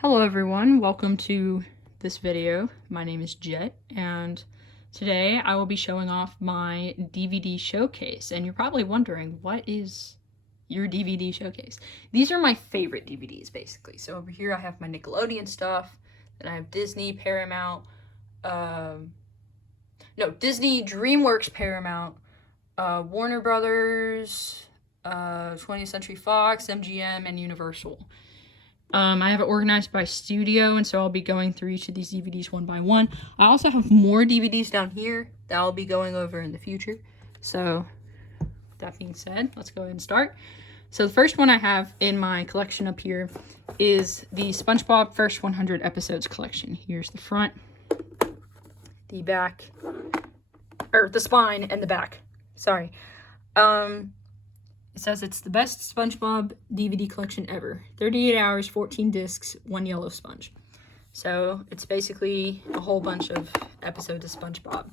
Hello everyone, welcome to this video. My name is Jet, and today I will be showing off my DVD showcase. And you're probably wondering, what is your DVD showcase? These are my favorite DVDs, basically. So over here I have my Nickelodeon stuff, then I have Disney, Paramount, Disney, DreamWorks, Paramount, Warner Brothers, 20th Century Fox, MGM, and Universal. I have it organized by studio, and so I'll be going through each of these DVDs one by one. I also have more DVDs down here that I'll be going over in the future. So, with that being said, let's go ahead and start. So the first one I have in my collection up here is the SpongeBob First 100 Episodes collection. Here's the front, the back, or the spine and the back. Sorry. It says it's the best SpongeBob DVD collection ever. 38 hours, 14 discs, 1 yellow sponge. So it's basically a whole bunch of episodes of SpongeBob.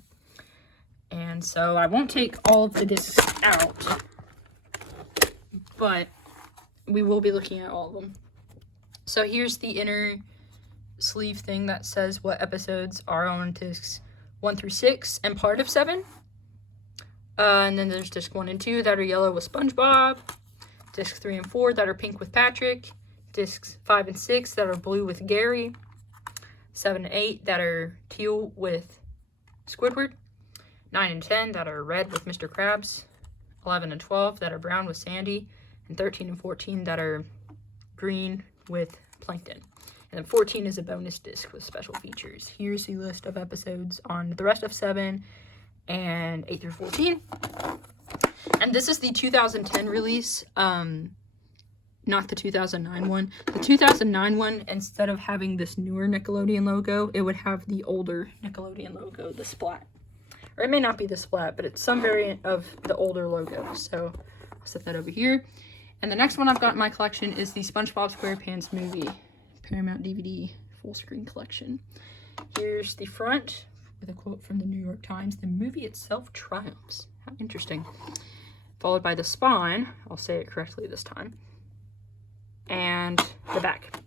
And so I won't take all of the discs out, but we will be looking at all of them. So here's the inner sleeve thing that says what episodes are on discs 1 through 6 and part of 7. And then there's disc 1 and 2 that are yellow with SpongeBob, disc 3 and 4 that are pink with Patrick, discs 5 and 6 that are blue with Gary, 7 and 8 that are teal with Squidward, 9 and 10 that are red with Mr. Krabs, 11 and 12 that are brown with Sandy, and 13 and 14 that are green with Plankton. And then 14 is a bonus disc with special features. Here's the list of episodes on the rest of 7 and 8 through 14. And this is the 2010 release, not the 2009 one. The 2009 one, instead of having this newer Nickelodeon logo, it would have the older Nickelodeon logo, the Splat. Or it may not be the Splat, but it's some variant of the older logo. So I'll set that over here. And the next one I've got in my collection is the SpongeBob SquarePants movie Paramount DVD full screen collection. Here's the front with a quote from the New York Times: "The movie itself triumphs." How interesting. Followed by the spine, I'll say it correctly this time, and the back.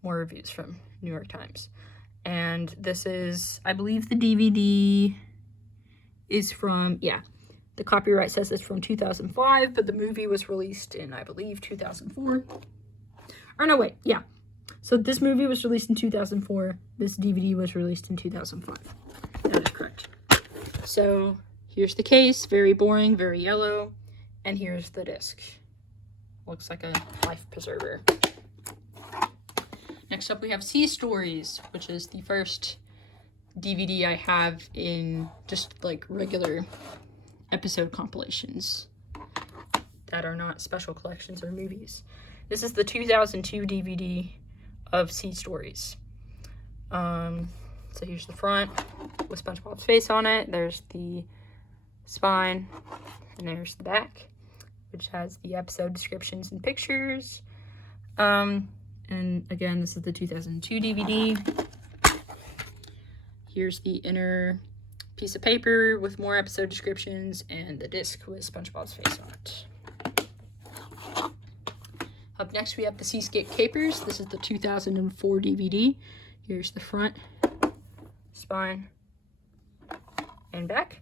More reviews from New York Times. And this is, I believe the DVD is from, the copyright says it's from 2005, but the movie was released in, I believe, 2004. Or no, wait, yeah. So this movie was released in 2004. This DVD was released in 2005. That is correct. So here's the case. Very boring, very yellow. And here's the disc. Looks like a life preserver. Next up we have Sea Stories, which is the first DVD I have in just like regular episode compilations that are not special collections or movies. This is the 2002 DVD of Sea Stories. So here's the front with SpongeBob's face on it. There's the spine, and there's the back, which has the episode descriptions and pictures. And again, this is the 2002 DVD. Here's the inner piece of paper with more episode descriptions and the disc with SpongeBob's face on it. Up next, we have the Seascape Capers. This is the 2004 DVD. Here's the front, spine, and back.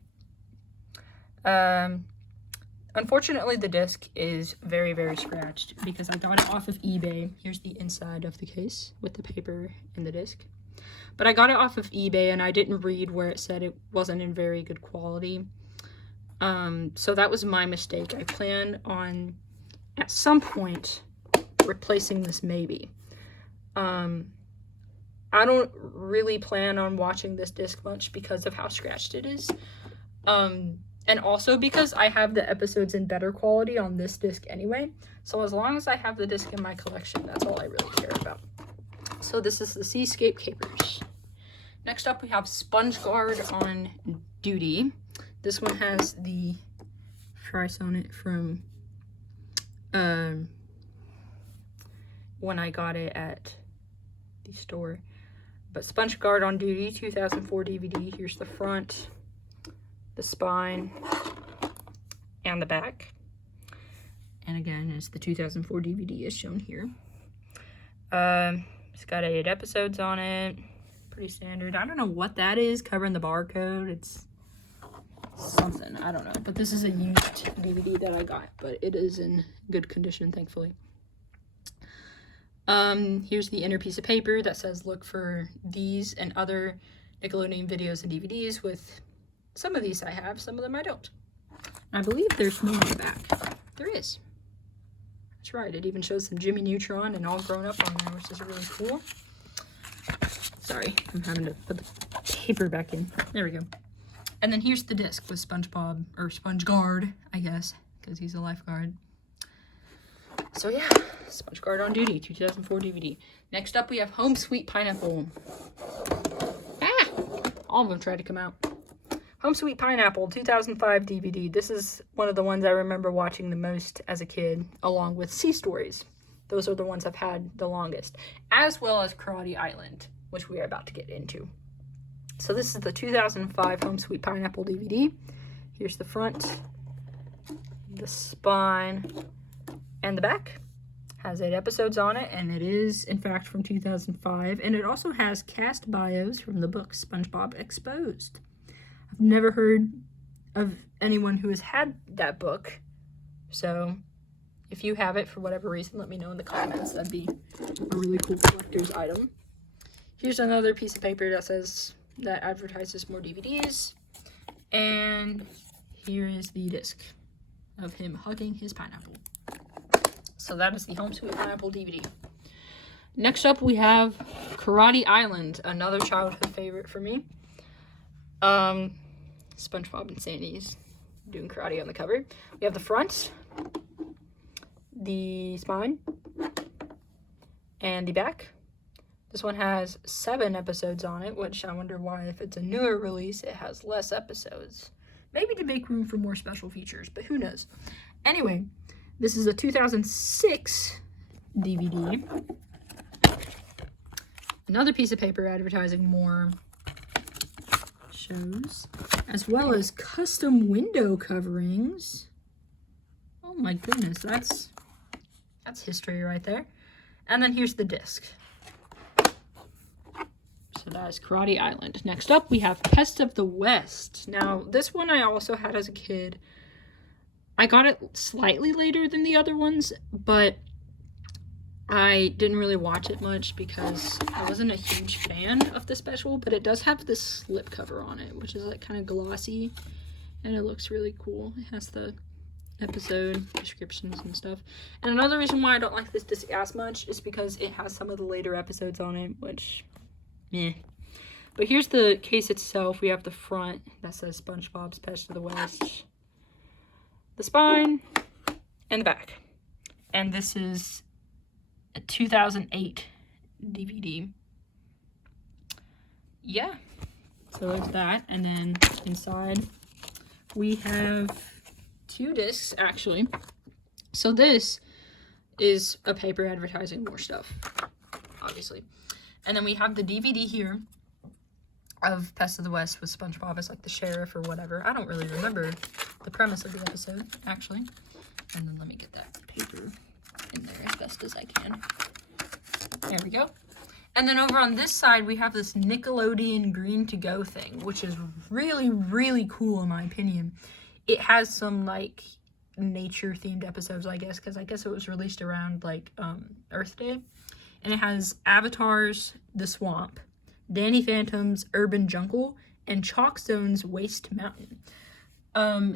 Unfortunately, the disc is very, very scratched because I got it off of eBay. Here's the inside of the case with the paper and the disc. But I got it off of eBay, and I didn't read where it said it wasn't in very good quality. So that was my mistake. I plan on, at some point, replacing this maybe. I don't really plan on watching this disc much because of how scratched it is. And also because I have the episodes in better quality on this disc anyway. So as long as I have the disc in my collection, that's all I really care about. So this is the Seascape Capers. Next up we have SpongeGuard on Duty. This one has the price on it from when I got it at the store. But SpongeGuard on Duty 2004 DVD. Here's the front, the spine, and the back. And again, it's the 2004 DVD as shown here. It's got 8 episodes on it. Pretty standard. I don't know what that is covering the barcode. It's something. I don't know. But this is a used DVD that I got. But it is in good condition, thankfully. Here's the inner piece of paper that says look for these and other Nickelodeon videos and DVDs. With some of these I have, some of them I don't. And I believe there's more on the back. There is. That's right. It even shows some Jimmy Neutron and All Grown Up on there, which is really cool. Sorry, I'm having to put the paper back in. There we go. And then here's the disc with SpongeBob, or SpongeGuard, I guess, because he's a lifeguard. So yeah, SpongeGuard on Duty, 2004 DVD. Next up we have Home Sweet Pineapple. Ah! All of them tried to come out. Home Sweet Pineapple, 2005 DVD. This is one of the ones I remember watching the most as a kid, along with Sea Stories. Those are the ones I've had the longest. As well as Karate Island, which we are about to get into. So this is the 2005 Home Sweet Pineapple DVD. Here's the front, the spine, and the back. Has 8 episodes on it, and it is, in fact, from 2005. And it also has cast bios from the book SpongeBob Exposed. I've never heard of anyone who has had that book. So if you have it for whatever reason, let me know in the comments. That'd be a really cool collector's item. Here's another piece of paper that advertises more DVDs. And here is the disc of him hugging his pineapple. So that is the Home Sweet Pineapple DVD. Next up we have Karate Island, another childhood favorite for me. SpongeBob and Sandy's doing karate on the cover. We have the front, the spine, and the back. This one has 7 episodes on it, which I wonder why, if it's a newer release, it has less episodes. Maybe to make room for more special features, but who knows. Anyway, this is a 2006 DVD. Another piece of paper advertising more shows, as well as custom window coverings. Oh my goodness, that's history right there. And then here's the disc. So that is Karate Island. Next up, we have Pest of the West. Now, this one I also had as a kid. I got it slightly later than the other ones, but I didn't really watch it much because I wasn't a huge fan of the special, but it does have this slip cover on it, which is like kind of glossy, and it looks really cool. It has the episode descriptions and stuff. And another reason why I don't like this disc as much is because it has some of the later episodes on it, which, meh. But here's the case itself. We have the front that says SpongeBob's Pest of the West, the spine, and the back. And this is a 2008 DVD. Yeah, so it's that. And then inside we have 2 discs, actually. So this is a paper advertising more stuff, obviously. And then we have the DVD here of Pest of the West with SpongeBob as like the sheriff or whatever. I don't really remember the premise of the episode, actually. And then let me get that paper in there as best as I can. There we go. And then over on this side, we have this Nickelodeon Green to Go thing, which is really, really cool in my opinion. It has some like nature themed episodes, I guess, because I guess it was released around like Earth Day. And it has Avatar's The Swamp, Danny Phantom's Urban Jungle, and Chalk Zone's Waste Mountain.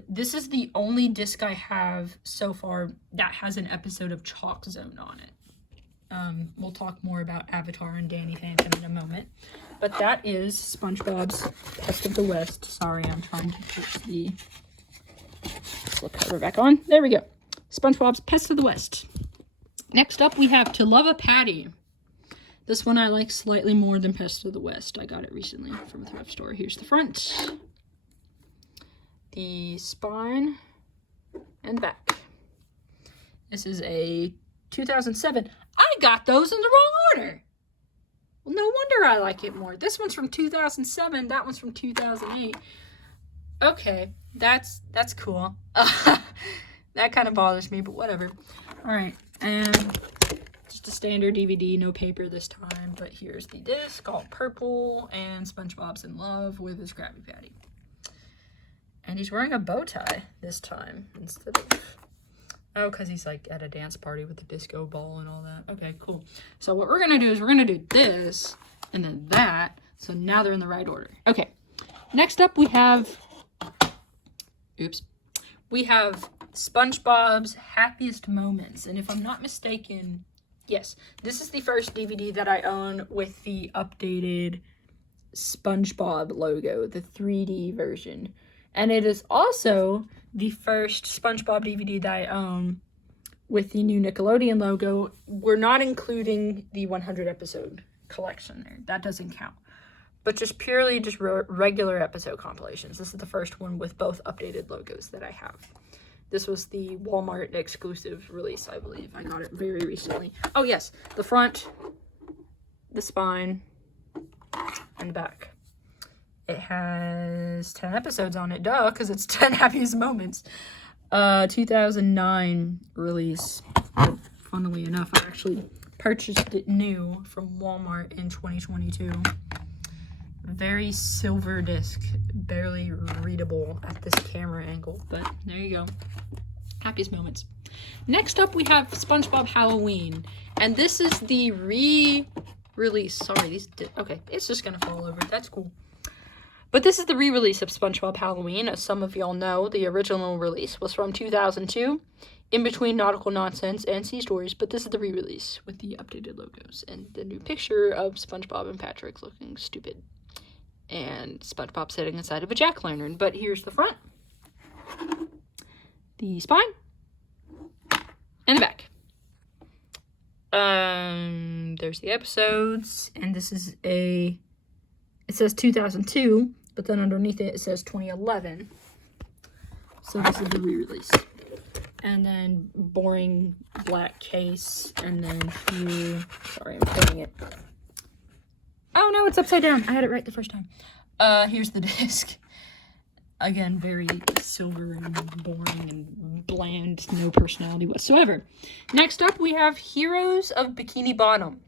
This is the only disc I have so far that has an episode of Chalk Zone on it. We'll talk more about Avatar and Danny Phantom in a moment. But that is SpongeBob's Pest of the West. Sorry, I'm trying to put the slip cover back on. There we go. SpongeBob's Pest of the West. Next up, we have To Love a Patty. This one I like slightly more than Pest of the West. I got it recently from a thrift store. Here's the front, the spine, and the back. This is a 2007. I got those in the wrong order. Well, no wonder I like it more. This one's from 2007. That one's from 2008. Okay, that's cool. That kind of bothers me, but whatever. All right, and to just a standard DVD, no paper this time, but here's the disc, all purple, and SpongeBob's in love with his Krabby Patty. And he's wearing a bow tie this time instead of... Oh, because he's like at a dance party with the disco ball and all that. Okay, cool. So what we're going to do is we're going to do this and then that. So now they're in the right order. Okay. Next up we have... Oops. We have SpongeBob's Happiest Moments. And if I'm not mistaken, yes, this is the first DVD that I own with the updated SpongeBob logo, the 3D version. And it is also the first SpongeBob DVD that I own with the new Nickelodeon logo. We're not including the 100 episode collection there. That doesn't count. But just purely regular episode compilations. This is the first one with both updated logos that I have. This was the Walmart exclusive release, I believe. I got it very recently. Oh yes, the front, the spine, and the back. It has 10 episodes on it, duh, because it's 10 Happiest Moments. 2009 release. But funnily enough, I actually purchased it new from Walmart in 2022. Very silver disc, barely readable at this camera angle, but there you go. Happiest Moments. Next up, we have SpongeBob Halloween, and this is the re-release. Sorry, okay, it's just gonna fall over. That's cool. But this is the re-release of SpongeBob Halloween. As some of y'all know, the original release was from 2002, in between Nautical Nonsense and Sea Stories, but this is the re-release with the updated logos and the new picture of SpongeBob and Patrick looking stupid. And SpongeBob sitting inside of a jack-o'-lantern. But here's the front, the spine, and the back. There's the episodes, and this is it says 2002, but then underneath it says 2011. So this is the re-release. And then boring black case, and then here, sorry, I'm putting it. Oh no, it's upside down. I had it right the first time. Here's the disc. Again, very silver and boring and bland, no personality whatsoever. Next up, we have Heroes of Bikini Bottom.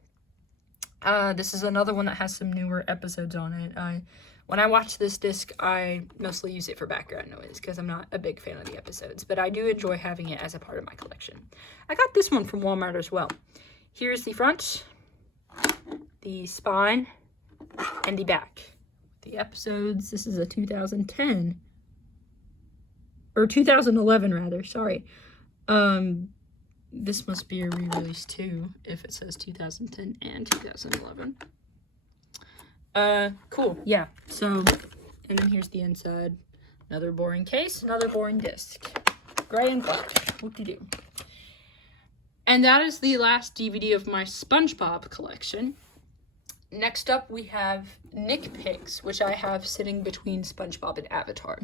This is another one that has some newer episodes on it. When I watch this disc, I mostly use it for background noise because I'm not a big fan of the episodes, but I do enjoy having it as a part of my collection. I got this one from Walmart as well. Here's the front, the spine, and the back. The episodes, this is a 2010, or 2011 rather, sorry. This must be a re-release too, if it says 2010 and 2011. Cool, yeah, so, and then here's the inside. Another boring case, another boring disc. Gray and black, whoop-de-doo. And that is the last DVD of my SpongeBob collection. Next up, we have Nick Pics, which I have sitting between SpongeBob and Avatar.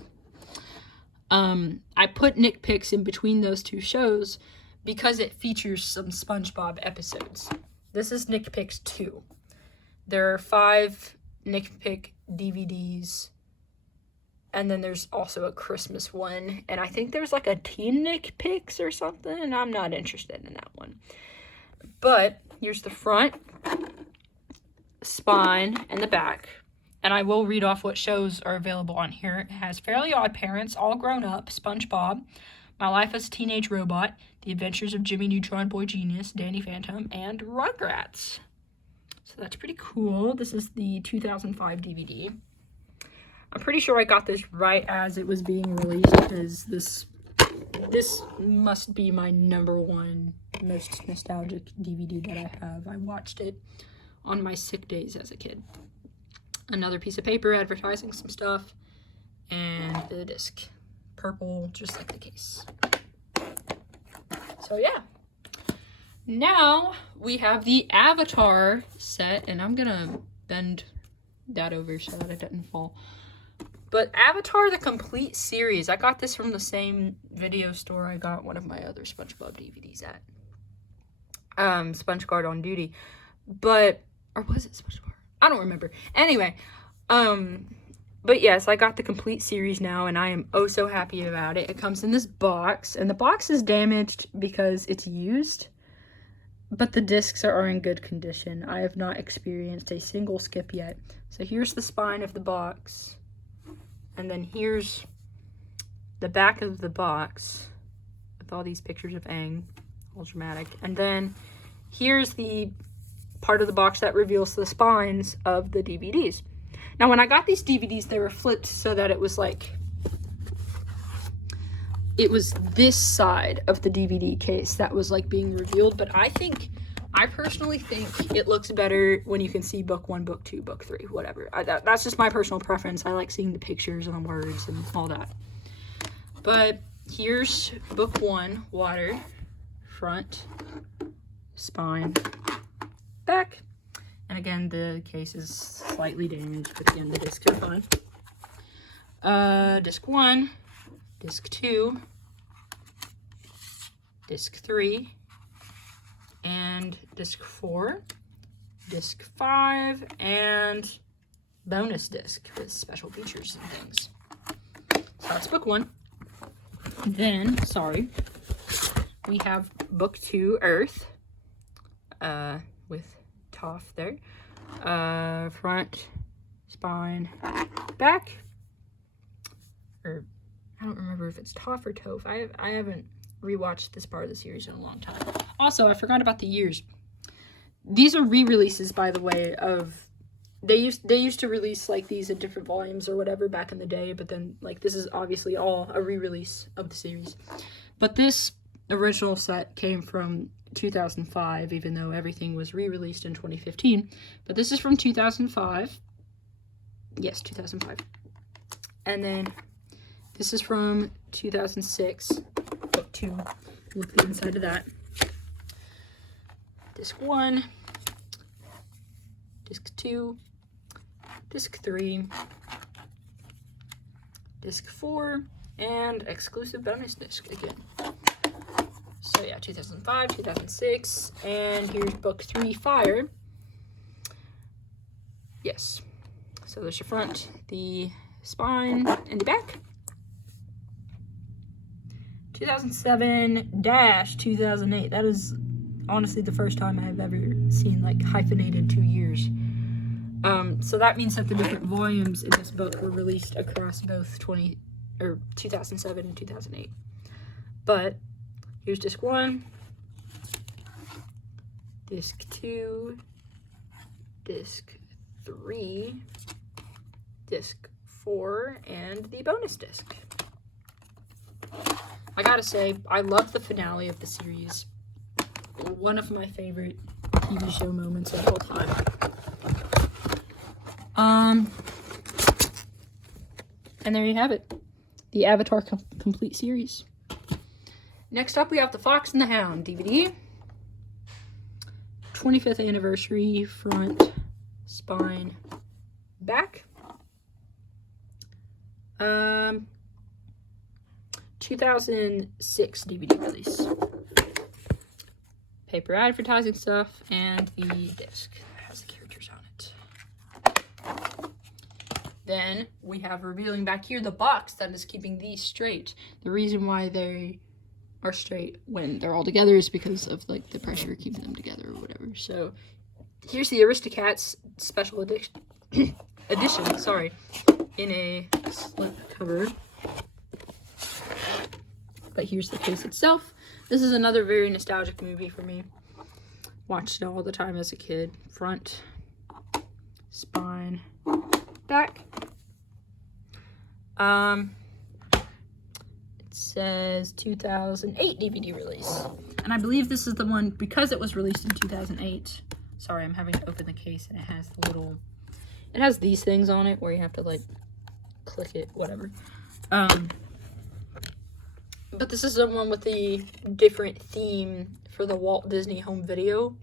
I put Nick Pics in between those two shows because it features some SpongeBob episodes. This is Nick Pics 2. There are 5 Nick Pic DVDs, and then there's also a Christmas one, and I think there's like a Teen Nick Pics or something, and I'm not interested in that one. But here's the front, spine, and the back, and I will read off what shows are available on here. It has Fairly Odd Parents, All Grown Up, SpongeBob, My Life as a Teenage Robot, The Adventures of Jimmy Neutron Boy Genius, Danny Phantom, and Rugrats. So that's pretty cool. This is the 2005 DVD. I'm pretty sure I got this right as it was being released because this must be my #1 most nostalgic DVD that I have. I watched it on my sick days as a kid. Another piece of paper advertising some stuff, and the disc. Purple, just like the case. So yeah. Now we have the Avatar set, and I'm gonna bend that over so that it doesn't fall. But Avatar, the complete series. I got this from the same video store I got one of my other SpongeBob DVDs at. SpongeGuard on Duty. But, or was it SpongeGuard? I don't remember. Anyway, but yes, I got the complete series now, and I am oh so happy about it. It comes in this box, and the box is damaged because it's used. but the discs are in good condition. I have not experienced a single skip yet. So here's the spine of the box. And then here's the back of the box with all these pictures of Aang, all dramatic. And then here's the part of the box that reveals the spines of the DVDs. Now, when I got these DVDs, they were flipped so that it was like, it was this side of the DVD case that was like being revealed. But I personally think it looks better when you can see book 1, book 2, book 3, whatever. That's just my personal preference. I like seeing the pictures and the words and all that. But here's book 1, Water, front, spine, back. And again, the case is slightly damaged, but again, the discs are fine. Disc 1, disc 2, disc 3, and disc 4, disc 5, and bonus disc with special features and things. So that's book 1. Then, we have book 2, Earth, with Toph there. Front, spine, back. Or, I don't remember if it's Toph or Toph. I haven't rewatched this part of the series in a long time. Also, I forgot about the years. These are re-releases, by the way, of... They used to release, like, these in different volumes or whatever back in the day, but then, like, this is obviously all a re-release of the series. But this original set came from 2005, even though everything was re-released in 2015. But this is from 2005. Yes, 2005. And then this is from 2006. Book 2. Look the inside of that. Disc 1. Disc 2. Disc 3. Disc 4. And exclusive bonus disc again. So yeah, 2005, 2006, and here's book 3, Fire. Yes. So there's your front, the spine, and the back. 2007-2008. That is honestly the first time I've ever seen like hyphenated 2 years. So that means that the different volumes in this book were released across both 2007 and 2008. But here's disc 1, disc 2, disc 3, disc 4, and the bonus disc. I gotta say, I love the finale of the series. One of my favorite TV show moments of all time. And there you have it. The Avatar complete series. Next up, we have The Fox and the Hound DVD. 25th anniversary, front, spine, back. 2006 DVD release. Paper advertising stuff, and the disc that has the characters on it. Then we have revealing back here the box that is keeping these straight. The reason why they are straight when they're all together is because of like the pressure keeping them together or whatever. So here's the Aristocats special edition, in a slip cover. But here's the case itself. This is another very nostalgic movie for me. Watched it all the time as a kid. Front, spine, back. It says 2008 DVD release. And I believe this is the one, because it was released in 2008. Sorry, I'm having to open the case, and it has the little... It has these things on it where you have to, like, click it, whatever. But this is the one with the different theme for the Walt Disney Home Video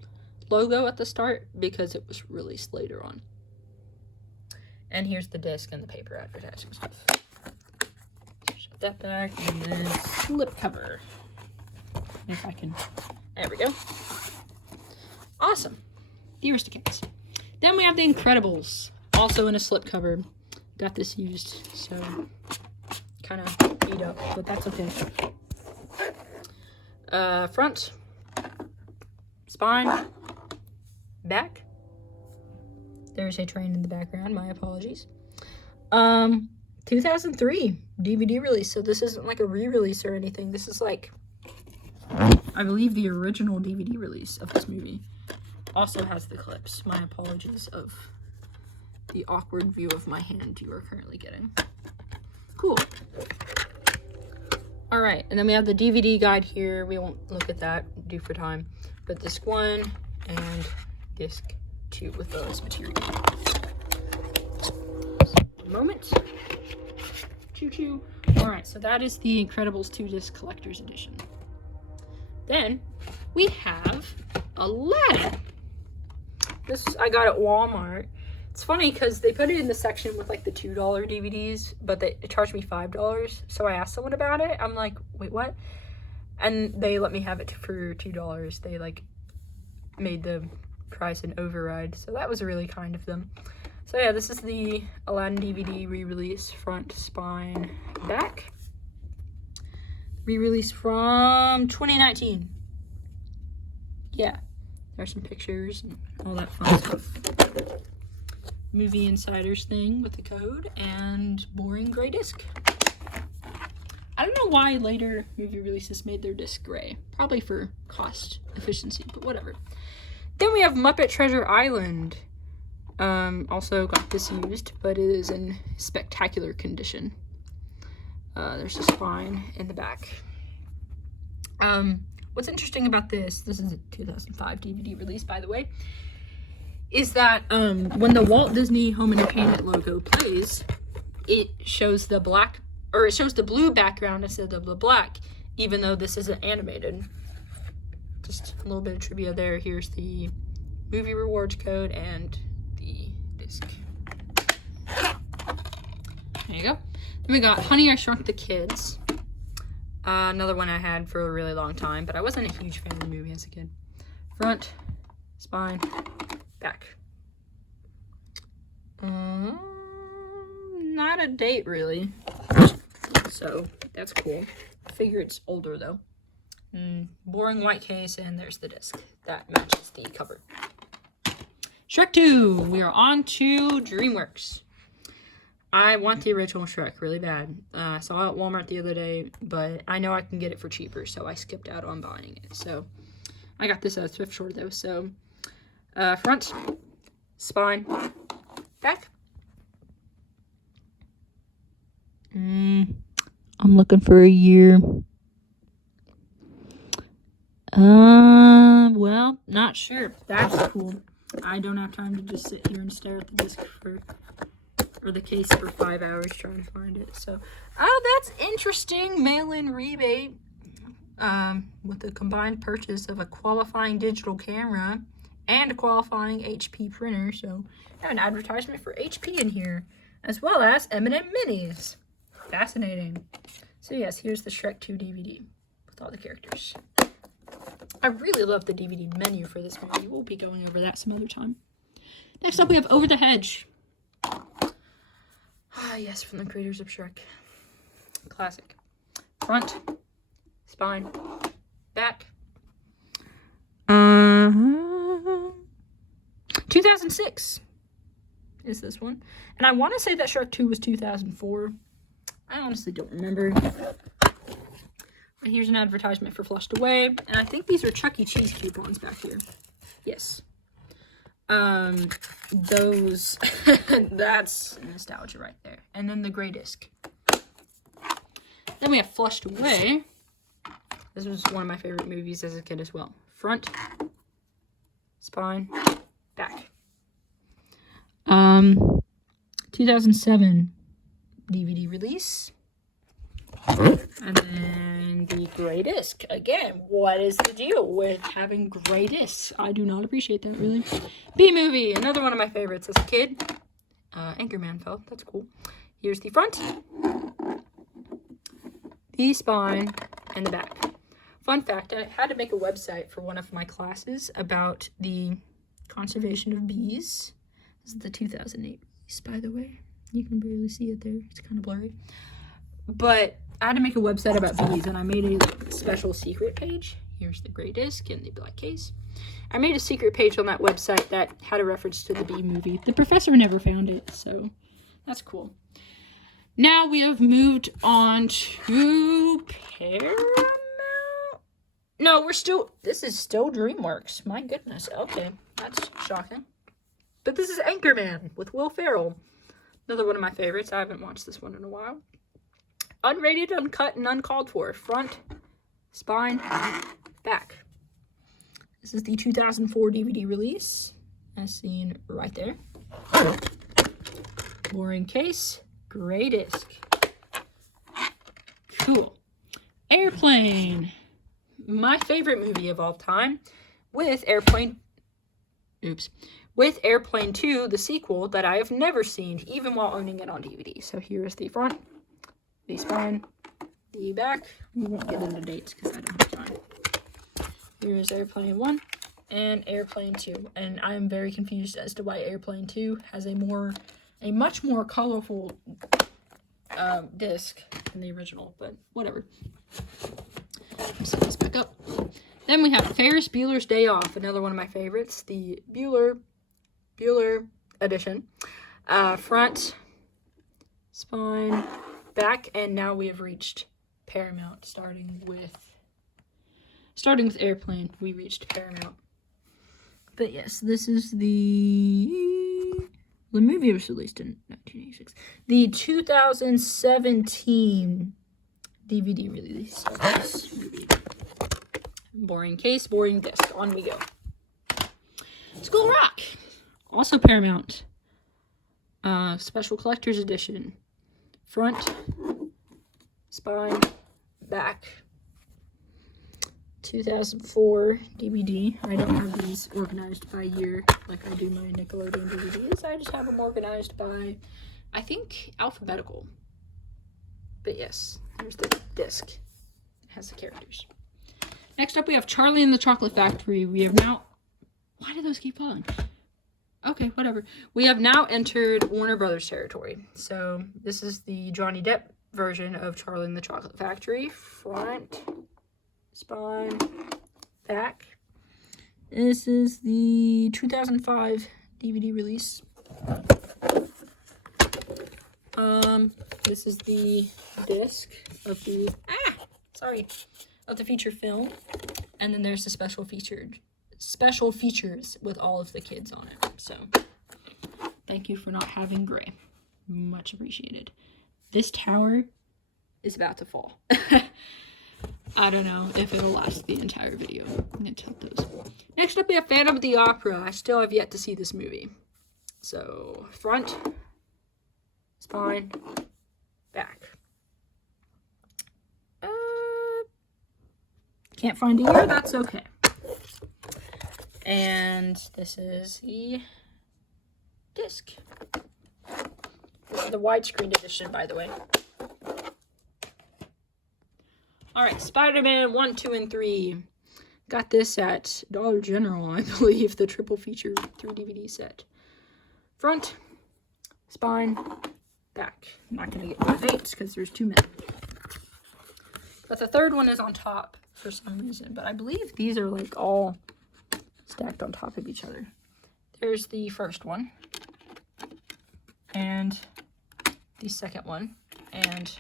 logo at the start, because it was released later on. And here's the disc and the paper advertising stuff. Shut that back, and then slip cover. If I can... There we go. Awesome. The Aristocats. Then we have The Incredibles, also in a slip cover. Got this used, so kind of beat up, but that's okay. Front, spine, back. There's a train in the background, my apologies. 2003 DVD release, so this isn't like a re-release or anything. This is like, I believe, the original DVD release of this movie. Also has the clips. My apologies of the awkward view of my hand you are currently getting. Cool. Alright, and then we have the DVD guide here. We won't look at that due for time. But disc 1 and disc 2 with those materials. A moment. Choo-choo. Alright, so that is the Incredibles 2-disc collector's edition. Then we have Aladdin. This I got at Walmart. It's funny because they put it in the section with like the $2 DVDs, but they charged me $5. So I asked someone about it. I'm like, wait, what? And they let me have it for $2. They like made the price an override. So that was really kind of them. So yeah, this is the Aladdin DVD re-release, front, spine, back. Re-release from 2019. Yeah, there's some pictures and all that fun stuff. Movie Insiders thing with the code and boring gray disc. I don't know why later movie releases made their disc gray. Probably for cost efficiency, but whatever. Then we have Muppet Treasure Island. Also got this used, but it is in spectacular condition. There's a spine in the back. What's interesting about this is a 2005 DVD release, by the way, is that when the Walt Disney Home Entertainment logo plays, it shows the black, or it shows the blue background instead of the black, even though this isn't animated. Just a little bit of trivia there. Here's the movie rewards code and the disc. There you go. Then we got Honey, I Shrunk the Kids. Another one I had for a really long time, but I wasn't a huge fan of the movie as a kid. Front, spine, back. Not a date, really. So, that's cool. I figure it's older, though. Boring white case, and there's the disc. That matches the cover. Shrek 2! We are on to DreamWorks. I want the original Shrek really bad. I saw it at Walmart the other day, but I know I can get it for cheaper, so I skipped out on buying it. So, I got this at a thrift store, though. So, front, spine, back. I'm looking for a year. Well, not sure. That's cool. I don't have time to just sit here and stare at the disc or the case for 5 hours trying to find it. So, oh, that's interesting. Mail-in rebate with the combined purchase of a qualifying digital camera and a qualifying HP printer. So, I have an advertisement for HP in here, as well as M&M Minis. Fascinating. So, yes, here's the Shrek 2 DVD with all the characters. I really love the DVD menu for this movie. We'll be going over that some other time. Next up, we have Over the Hedge. Ah, yes, from the creators of Shrek. Classic. Front, spine, back. 2006 is this one. And I want to say that Shrek 2 was 2004. I honestly don't remember. And here's an advertisement for Flushed Away. And I think these are Chuck E. Cheese coupons back here. Yes. Those, that's nostalgia right there. And then the gray disc. Then we have Flushed Away. This was one of my favorite movies as a kid as well. Front, spine, back. 2007 DVD release. And then the gray disc. Again, what is the deal with having gray discs? I do not appreciate that, really. B-Movie, another one of my favorites as a kid. Anchorman fell. That's cool. Here's the front, the spine, and the back. Fun fact, I had to make a website for one of my classes about the conservation of bees. This is the 2008 release, by the way. You can barely see it there. It's kind of blurry. But I had to make a website about bees, and I made a special secret page. here's the gray disc and the black case. I made a secret page on that website that had a reference to the Bee Movie. The professor never found it, so that's cool. Now we have moved on to Paramount. No, this is still DreamWorks. My goodness. Okay, that's shocking. But this is Anchorman with Will Ferrell. Another one of my favorites. I haven't watched this one in a while. Unrated, uncut, and uncalled for. Front, spine, back. This is the 2004 DVD release, as seen right there. Boring case, gray disc. Cool. Airplane. My favorite movie of all time, with Airplane 2, the sequel that I have never seen, even while owning it on DVD. So here's the front, the spine, the back. We won't get into dates because I don't have time. Here's Airplane 1 and Airplane 2. And I am very confused as to why Airplane 2 has a much more colorful disc than the original, but whatever. Set this back up. Then we have Ferris Bueller's Day Off, another one of my favorites, the Bueller edition. Front, spine, back, and now we have reached Paramount. Starting with Airplane, we reached Paramount. But yes, this is the movie was released in 1986. The 2017 DVD release of this movie. Boring case, boring disc. On we go. School Rock. Also Paramount. Special Collector's Edition. Front, spine, back. 2004 DVD. I don't have these organized by year like I do my Nickelodeon DVDs. I just have them organized by, I think, alphabetical. But yes, here's the disc. It has the characters. Next up, we have Charlie and the Chocolate Factory. We have now... Why do those keep falling? Okay, whatever. We have now entered Warner Brothers territory. So this is the Johnny Depp version of Charlie and the Chocolate Factory. Front, spine, back. This is the 2005 DVD release. This is the disc of the feature film, and then there's the special features with all of the kids on it. So thank you for not having gray. Much appreciated. This tower is about to fall. I don't know if it'll last the entire video. I'm gonna tilt those. Next up, we have Phantom of the Opera. I still have yet to see this movie. So front, spine, back. Can't find a year, that's okay. And this is the disc. This is the widescreen edition, by the way. Alright, Spider-Man 1, 2, and 3. Got this at Dollar General, I believe, the triple feature 3 DVD set. Front, spine, back. I'm not going to get more dates because there's too many. But the third one is on top for some reason. But I believe these are like all stacked on top of each other. There's the first one. And the second one. And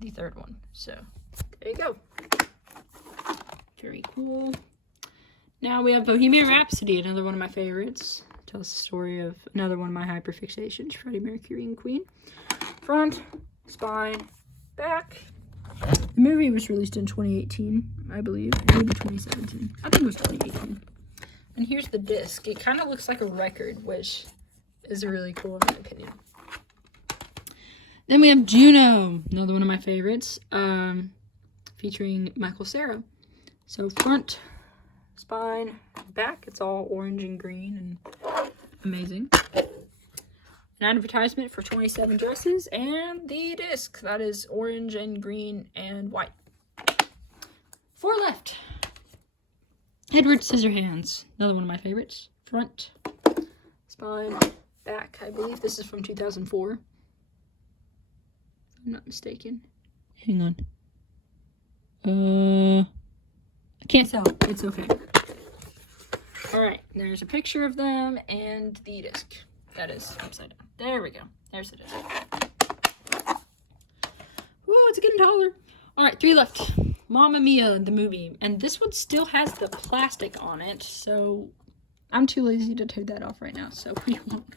the third one. So, there you go. Very cool. Now we have Bohemian Rhapsody, another one of my favorites. Tells the story of another one of my hyperfixations, Freddie Mercury and Queen. Front, spine, back. The movie was released in 2018, I believe. Maybe 2017. I think it was 2018. And here's the disc. It kind of looks like a record, which is really cool in my opinion. Then we have Juno, another one of my favorites, featuring Michael Cera. So front, spine, back, it's all orange and green and amazing. An advertisement for 27 dresses and the disc that is orange and green and white. 4 left. Edward Scissorhands, another one of my favorites. Front, spine, back. I believe this is from 2004. If I'm not mistaken. Hang on. I Can't tell. It's okay. Alright, there's a picture of them and the disc. That is upside down. There we go. There's the disc. Ooh, it's getting taller. Alright, 3 left. Mamma Mia, the movie. And this one still has the plastic on it, so I'm too lazy to take that off right now, so we won't.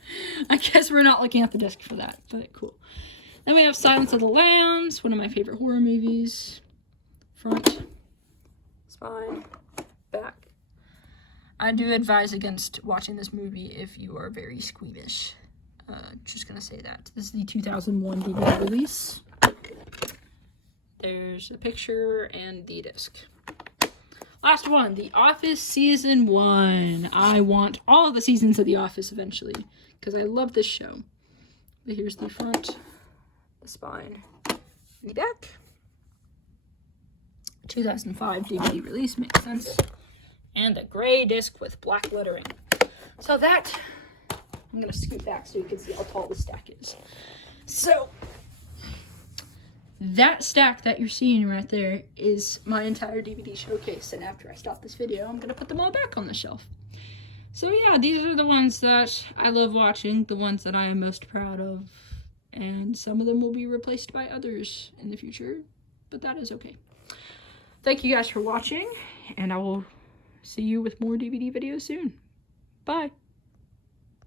I guess we're not looking at the disc for that, but cool. Then we have Silence of the Lambs, one of my favorite horror movies. Front, spine, back. I do advise against watching this movie if you are very squeamish. Just gonna say that. This is the 2001 DVD release. There's a picture and the disc. Last one, The Office Season 1. I want all the seasons of The Office eventually, because I love this show. But here's the front, the spine, and the back. 2005 DVD release, makes sense. And a gray disc with black lettering. So that, I'm going to scoot back so you can see how tall the stack is. So, that stack that you're seeing right there is my entire DVD showcase. And after I stop this video, I'm going to put them all back on the shelf. So yeah, these are the ones that I love watching, the ones that I am most proud of. And some of them will be replaced by others in the future, but that is okay. Thank you guys for watching, and I will see you with more DVD videos soon. Bye.